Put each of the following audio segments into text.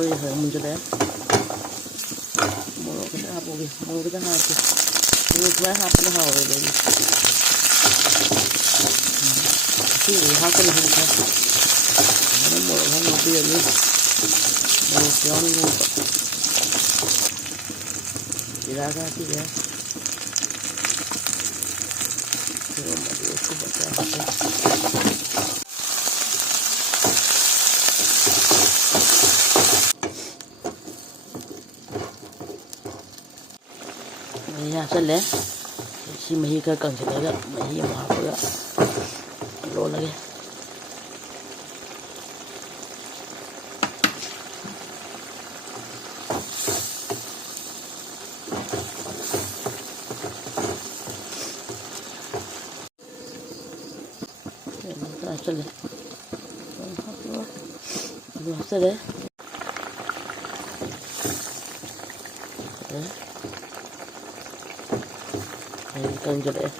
ꯃꯔꯣꯏ ꯈꯔ ꯃꯨꯟꯖꯜꯂꯛꯑꯦ ꯃꯣꯔꯣꯛ ꯈꯤꯇꯪ ꯍꯥꯞꯄꯧꯒꯦ ꯃꯣꯔꯣꯛ ꯈꯤꯇꯪ ꯍꯥꯞꯄꯦ ꯃꯣꯔꯣꯛ ꯁꯨꯃꯥꯏꯅ ꯍꯥꯞꯄꯅ ꯍꯥꯎꯋꯦꯕ ꯑꯩꯗꯤ ꯁꯤꯁꯨ ꯍꯥꯞꯀꯅꯤ ꯍꯧꯖꯤꯛ ꯑꯗꯨꯝ ꯃꯣꯔꯣꯛ ꯈꯔ ꯉꯧꯕꯤꯔꯅꯤ ꯃꯣꯔꯣꯛ ꯌꯥꯎꯅ ꯉꯧꯕ ꯖꯤꯔꯥ ꯈꯔ ꯍꯥꯞꯄꯤꯔꯦ ꯁꯤꯒꯨꯝꯕ ꯑꯗꯨꯒ ꯁꯨꯕ ꯈꯔ ꯍꯥꯞꯄꯦ ꯃꯍꯤ ꯍꯥꯞꯆꯜꯂꯦ ꯁꯤ ꯃꯍꯤ ꯈꯔ ꯀꯪꯁꯤꯜꯂꯒ ꯃꯍꯤ ꯑꯃꯨꯛ ꯍꯥꯞꯄꯒ ꯂꯣꯜꯂꯒꯦ hapchale alu hapchale kanjale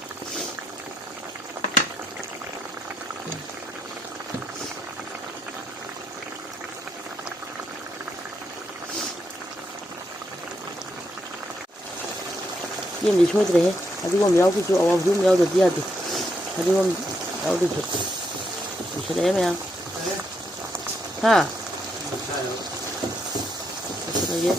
yem di soidre he adigom yawki chu awam dum yaw da dia di adigom yaw di chu isre me ya ha isre ye